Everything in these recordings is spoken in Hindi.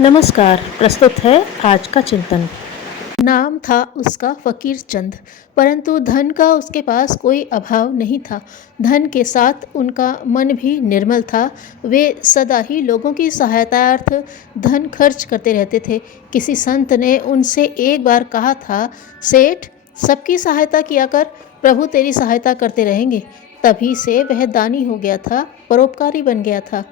नमस्कार। प्रस्तुत है आज का चिंतन। नाम था उसका फकीर चंद, परंतु धन का उसके पास कोई अभाव नहीं था। धन के साथ उनका मन भी निर्मल था। वे सदा ही लोगों की सहायतार्थ धन खर्च करते रहते थे। किसी संत ने उनसे एक बार कहा था, सेठ, सबकी सहायता किया कर, प्रभु तेरी सहायता करते रहेंगे। तभी से वह दानी हो गया था, परोपकारी बन गया था।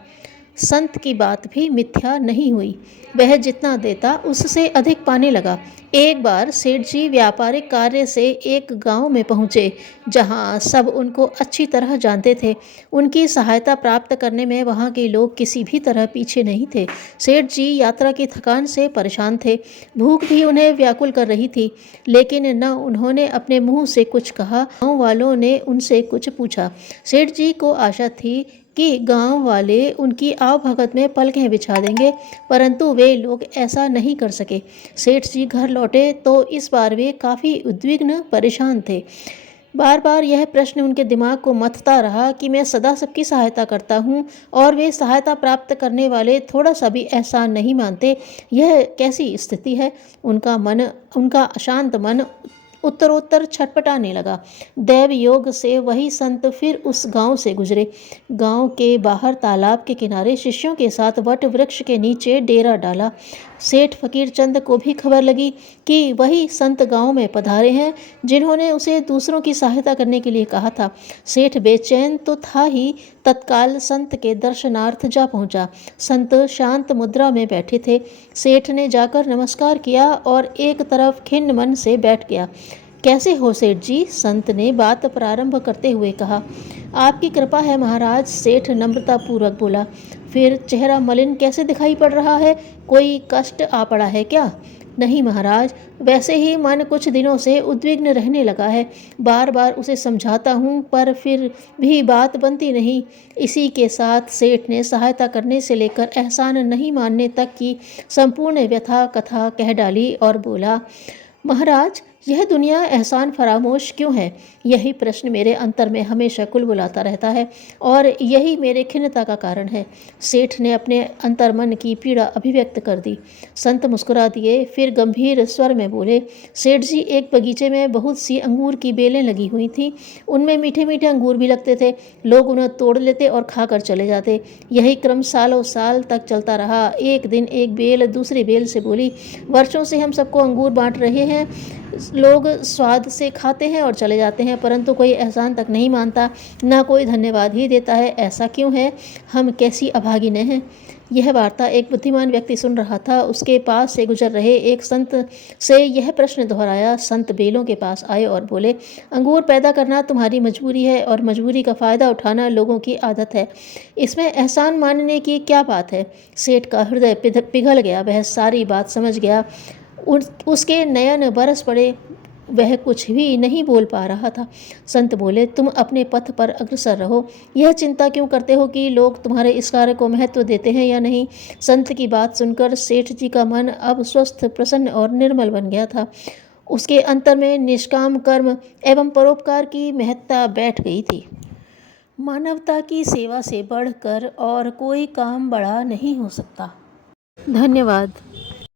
संत की बात भी मिथ्या नहीं हुई। वह जितना देता उससे अधिक पाने लगा। एक बार सेठ जी व्यापारिक कार्य से एक गांव में पहुंचे, जहां सब उनको अच्छी तरह जानते थे। उनकी सहायता प्राप्त करने में वहां के लोग किसी भी तरह पीछे नहीं थे। सेठ जी यात्रा की थकान से परेशान थे। भूख भी उन्हें व्याकुल कर रही थी, लेकिन न उन्होंने अपने मुंह से कुछ कहा, गांव वालों ने उनसे कुछ पूछा। सेठ जी को आशा थी कि गांव वाले उनकी आवभगत में पलकें बिछा देंगे, परंतु वे लोग ऐसा नहीं कर सके। सेठ जी घर लौटे तो इस बार वे काफ़ी उद्विग्न परेशान थे। बार बार यह प्रश्न उनके दिमाग को मथता रहा कि मैं सदा सबकी सहायता करता हूँ और वे सहायता प्राप्त करने वाले थोड़ा सा भी एहसान नहीं मानते। यह कैसी स्थिति है? उनका अशांत मन उत्तरोत्तर छटपटाने लगा। दैव योग से वही संत फिर उस गांव से गुजरे। गांव के बाहर तालाब के किनारे शिष्यों के साथ वट वृक्ष के नीचे डेरा डाला। सेठ फकीर चंद को भी खबर लगी कि वही संत गांव में पधारे हैं, जिन्होंने उसे दूसरों की सहायता करने के लिए कहा था। सेठ बेचैन तो था ही, तत्काल संत के दर्शनार्थ जा पहुंचा। संत शांत मुद्रा में बैठे थे। सेठ ने जाकर नमस्कार किया और एक तरफ खिन्न मन से बैठ गया। कैसे हो सेठ जी? संत ने बात प्रारंभ करते हुए कहा। आपकी कृपा है महाराज, सेठ नम्रतापूर्वक बोला। फिर चेहरा मलिन कैसे दिखाई पड़ रहा है? कोई कष्ट आ पड़ा है क्या? नहीं महाराज, वैसे ही मन कुछ दिनों से उद्विग्न रहने लगा है। बार बार उसे समझाता हूँ, पर फिर भी बात बनती नहीं। इसी के साथ सेठ ने सहायता करने से लेकर एहसान नहीं मानने तक की संपूर्ण व्यथा कथा कह डाली और बोला, महाराज, यह दुनिया एहसान फरामोश क्यों है? यही प्रश्न मेरे अंतर में हमेशा कुलबुलाता रहता है और यही मेरे खिन्नता का कारण है। सेठ ने अपने अंतर्मन की पीड़ा अभिव्यक्त कर दी। संत मुस्कुरा दिए, फिर गंभीर स्वर में बोले, सेठ जी, एक बगीचे में बहुत सी अंगूर की बेलें लगी हुई थी। उनमें मीठे मीठे अंगूर भी लगते थे। लोग उन्हें तोड़ लेते और खाकर चले जाते। यही क्रम सालों साल तक चलता रहा। एक दिन एक बेल दूसरी बेल से बोली, वर्षों से हम सबको अंगूर बांट रहे हैं। लोग स्वाद से खाते हैं और चले जाते हैं, परंतु कोई एहसान तक नहीं मानता, ना कोई धन्यवाद ही देता है। ऐसा क्यों है? हम कैसी अभागिनें हैं? यह वार्ता एक बुद्धिमान व्यक्ति सुन रहा था। उसके पास से गुजर रहे एक संत से यह प्रश्न दोहराया। संत बेलों के पास आए और बोले, अंगूर पैदा करना तुम्हारी मजबूरी है और मजबूरी का फ़ायदा उठाना लोगों की आदत है। इसमें एहसान मानने की क्या बात है? सेठ का हृदय पिघल गया। वह सारी बात समझ गया। उसके नयन बरस पड़े। वह कुछ भी नहीं बोल पा रहा था। संत बोले, तुम अपने पथ पर अग्रसर रहो। यह चिंता क्यों करते हो कि लोग तुम्हारे इस कार्य को महत्व देते हैं या नहीं? संत की बात सुनकर सेठ जी का मन अब स्वस्थ, प्रसन्न और निर्मल बन गया था। उसके अंतर में निष्काम कर्म एवं परोपकार की महत्ता बैठ गई थी। मानवता की सेवा से बढ़कर और कोई काम बड़ा नहीं हो सकता। धन्यवाद।